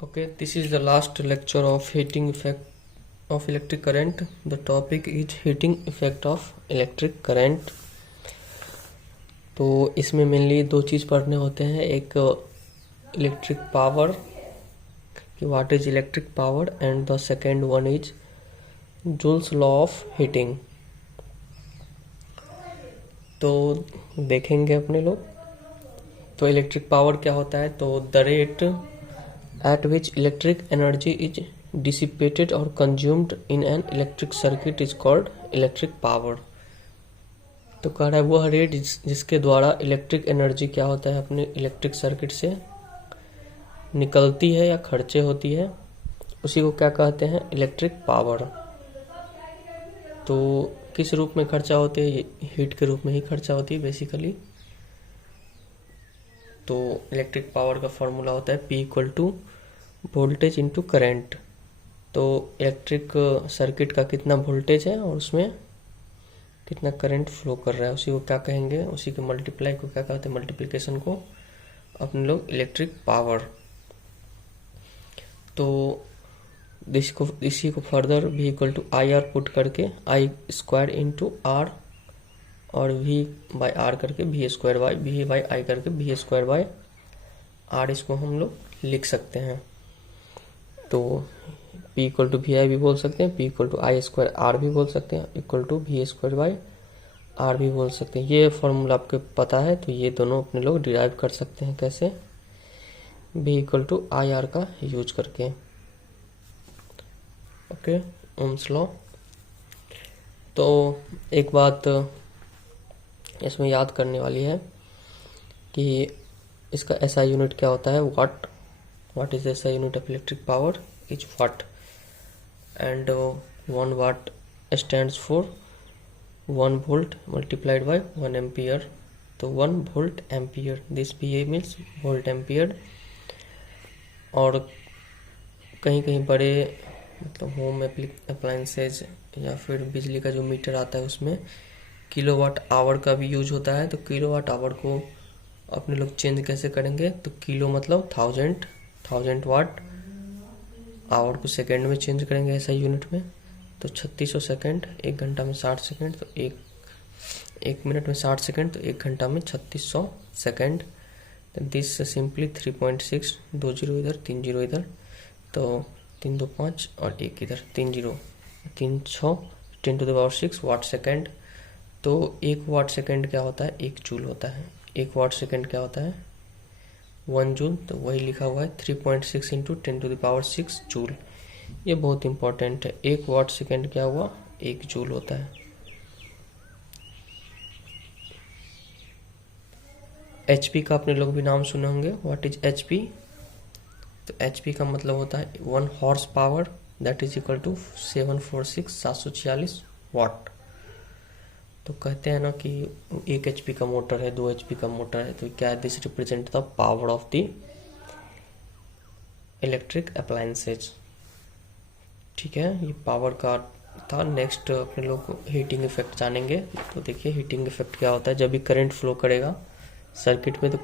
Okay, this is the last lecture of heating effect of electric current. The topic is heating effect of electric current. तो इसमें mainly दो चीज़ पढ़ने होते हैं, एक इलेक्ट्रिक पावर कि what is electric power and the second one is Joule's law of heating. तो देखेंगे अपने लोग। तो इलेक्ट्रिक पावर क्या होता है, तो the rate at which electric energy is dissipated or consumed in an electric circuit is called electric power। तो कह रहा है वह रेट जिसके द्वारा इलेक्ट्रिक एनर्जी क्या होता है अपने इलेक्ट्रिक सर्किट से निकलती है या खर्चे होती है, उसी को क्या कहते हैं, इलेक्ट्रिक पावर। तो किस रूप में खर्चा होती है, हीट के रूप में ही खर्चा होती है बेसिकली। तो इलेक्ट्रिक पावर का फॉर्मूला होता है P equal to voltage into current. तो इलेक्ट्रिक सर्किट का कितना वोल्टेज है और उसमें कितना करंट फ्लो कर रहा है, उसी को क्या कहेंगे, उसी के मल्टीप्लाई को क्या कहते हैं, मल्टीप्लिकेशन को अपने लोग इलेक्ट्रिक पावर। तो इसी को further V equal to I R put करके आई स्क्वायर इंटू आर और V बाई आर करके V square by V by I करके V स्क्वायर बाई आर, इसको हम लोग लिख सकते हैं। तो P equal to V I भी बोल सकते हैं, P equal to I square R भी बोल सकते हैं, equal to V square by R भी बोल सकते हैं। ये फॉर्मूला आपको पता है तो ये दोनों अपने लोग डिराइव कर सकते हैं। कैसे, V equal to I R का यूज करके। Okay, Ohm's law. तो एक बात इसमें याद करने वाली है कि इसका SI यूनिट क्या होता है, watt. What is SI unit of electric power is watt and 1 watt stands for 1 volt multiplied by 1 ampere. तो 1 volt ampere, this VA means volt ampere. और कहीं कहीं बड़े मतलब होम अप्लायंसेज या फिर बिजली का जो मीटर आता है उसमें किलोवाट आवर का भी यूज होता है। तो किलोवाट आवर को अपने लोग चेंज कैसे करेंगे, तो किलो मतलब 1000 वाट, आवर को सेकंड में चेंज करेंगे ऐसा यूनिट में। तो 3600 सेकंड, 1 घंटा में 60 सेकंड, तो एक मिनट में 60 सेकंड, तो 1 घंटा में 3600 सेकंड। दिस सिंपली 3.6, 2 जीरो इधर 3 जीरो इधर, तो 3 2 5 और 1 इधर 3 जीरो, 3 6 10 to the power 6 watt second. तो 1 वाट सेकंड क्या होता है, 1 जूल होता है। 1 वाट सेकंड क्या होता है, 1 जूल। तो वही लिखा हुआ है 3.6 into 10 to the power 6 joule. ये बहुत इंपॉर्टेंट है। 1 वाट सेकंड क्या हुआ, 1 जूल होता है। HP का अपने लोग भी नाम सुने होंगे, व्हाट इज HP। तो HP का मतलब होता है 1 horse power, that is equal to 746 watt. तो कहते हैं ना कि 1 HP का मोटर है, 2 HP का मोटर है, तो क्या है, this represent the power of the electric appliances. ठीक है, ये पावर का था। नेक्स्ट अपने लोग हीटिंग इफेक्ट जानेंगे। तो देखिए हीटिंग इफेक्ट क्या होता है, जब भी करंट फ्लो करेगा सर्किट में तो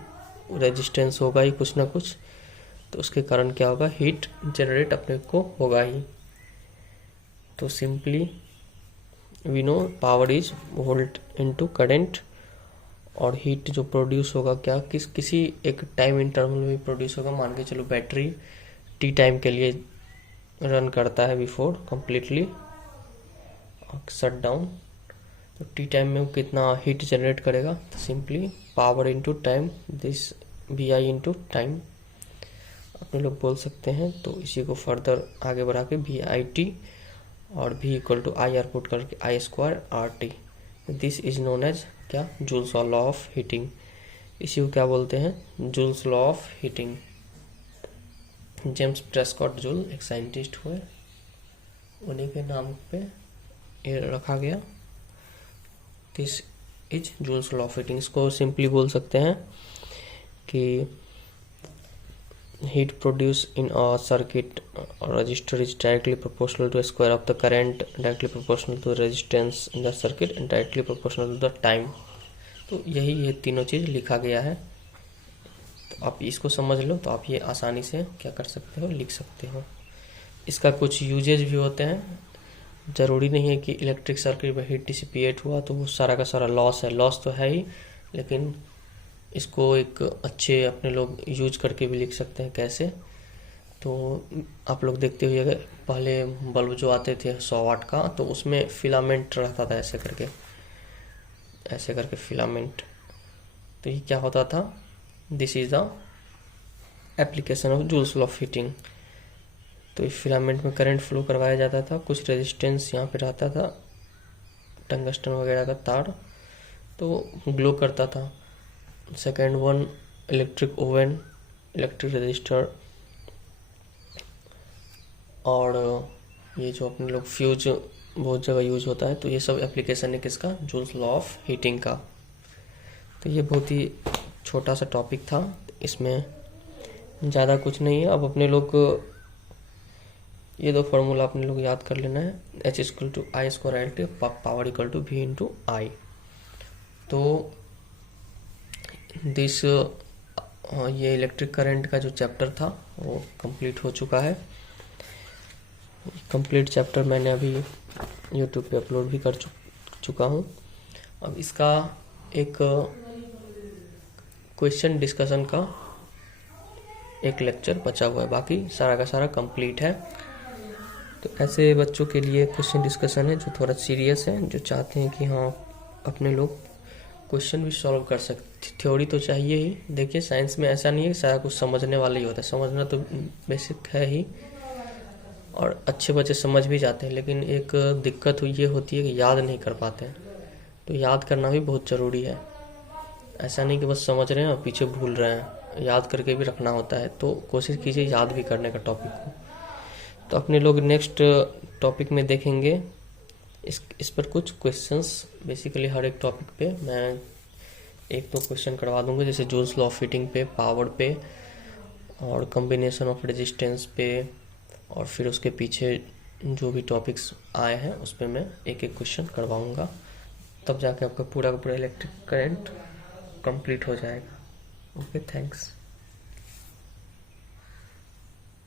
रेजिस्टेंस होगा ही कुछ ना कुछ, तो उसके कारण क्या होगा, हीट जनरेट अपने को होगा ही। तो simply we know power is volt into current, और हीट जो प्रोड्यूस होगा क्या किसी एक टाइम इंटरवल में प्रोड्यूस होगा। मान के चलो बैटरी टी टाइम के लिए रन करता है बिफोर कंप्लीटली शट डाउन, तो टी टाइम में वो कितना हीट जनरेट करेगा, तो simply power into time, this VI into time अपने लोग बोल सकते हैं। तो इसी को फर्दर आगे बढ़ा के VIT और V equal to I R put करके I square RT। This is known as क्या, जूल्स लॉ ऑफ हीटिंग। इसी को क्या बोलते हैं, Joule's law of heating. James Prescott Joule एक साइंटिस्ट हुए, उन्हीं के नाम पे ये रखा गया। This is Joule's law of heating. इसको सिंपली बोल सकते हैं कि heat produced in a circuit or resistor is directly proportional to a square of the current, directly proportional to the resistance in the circuit and directly proportional to the time। तो यही ये तीनों चीज लिखा गया है। तो आप इसको समझ लो तो आप ये आसानी से क्या कर सकते हो, लिख सकते हो। इसका कुछ यूजेज भी होते हैं। ज़रूरी नहीं है कि इलेक्ट्रिक सर्किट में हीट डिसिपिएट हुआ तो वो सारा का सारा लॉस है, लॉस तो है ही, लेकिन इसको एक अच्छे अपने लोग यूज करके भी लिख सकते हैं। कैसे? तो आप लोग देखते हुए, अगर पहले बल्ब जो आते थे 100 वाट का, तो उसमें फिलामेंट रहता था ऐसे करके फिलामेंट। तो ये क्या होता था? This is the application of joules law of heating. तो इस फिलामेंट में करंट फ्लो करवाया जाता था, कुछ रेजिस्टेंस यहाँ पे रहता था, टंगस्टन वगैरह का तार, तो ग्लो करता था। Second one, electric oven, electric register, और ये जो अपने लोग फ्यूज बहुत जगह यूज होता है। तो ये सब एप्लीकेशन है किसका? जूल्स लॉ ऑफ हीटिंग का। तो ये बहुत ही छोटा सा टॉपिक था, इसमें ज़्यादा कुछ नहीं है। अब अपने लोग ये दो फार्मूला अपने लोग याद कर लेना है। H equal to I square L T, power equal to V into I. तो दिस ये इलेक्ट्रिक करंट का जो चैप्टर था वो कंप्लीट हो चुका है। कंप्लीट चैप्टर मैंने अभी यूट्यूब पे अपलोड भी कर चुका हूँ। अब इसका एक क्वेश्चन डिस्कशन का एक लेक्चर बचा हुआ है, बाकी सारा का सारा कंप्लीट है। तो ऐसे बच्चों के लिए क्वेश्चन डिस्कशन है जो थोड़ा सीरियस है, जो चाहते हैं कि हाँ अपने लोग क्वेश्चन भी सॉल्व कर सकते। थ्योरी तो चाहिए ही। देखिए साइंस में ऐसा नहीं है कि सारा कुछ समझने वाला ही होता है, समझना तो बेसिक है ही, और अच्छे बच्चे समझ भी जाते हैं। लेकिन एक दिक्कत ये होती है कि याद नहीं कर पाते हैं। तो याद करना भी बहुत ज़रूरी है। ऐसा नहीं कि बस समझ रहे हैं और पीछे भूल रहे हैं, याद करके भी रखना होता है। तो कोशिश कीजिए याद भी करने का टॉपिक को। तो अपने लोग नेक्स्ट टॉपिक में देखेंगे इस पर कुछ क्वेश्चंस। बेसिकली हर एक टॉपिक पे मैं एक दो क्वेश्चन करवा दूंगा, जैसे जूल्स लॉ ऑफ हीटिंग पे, पावर पे, और कॉम्बिनेशन ऑफ रेजिस्टेंस पे, और फिर उसके पीछे जो भी टॉपिक्स आए हैं उस पर मैं एक एक क्वेश्चन करवाऊंगा। तब जाके आपका पूरा का पूरा इलेक्ट्रिक करंट कंप्लीट हो जाएगा। Okay, thanks.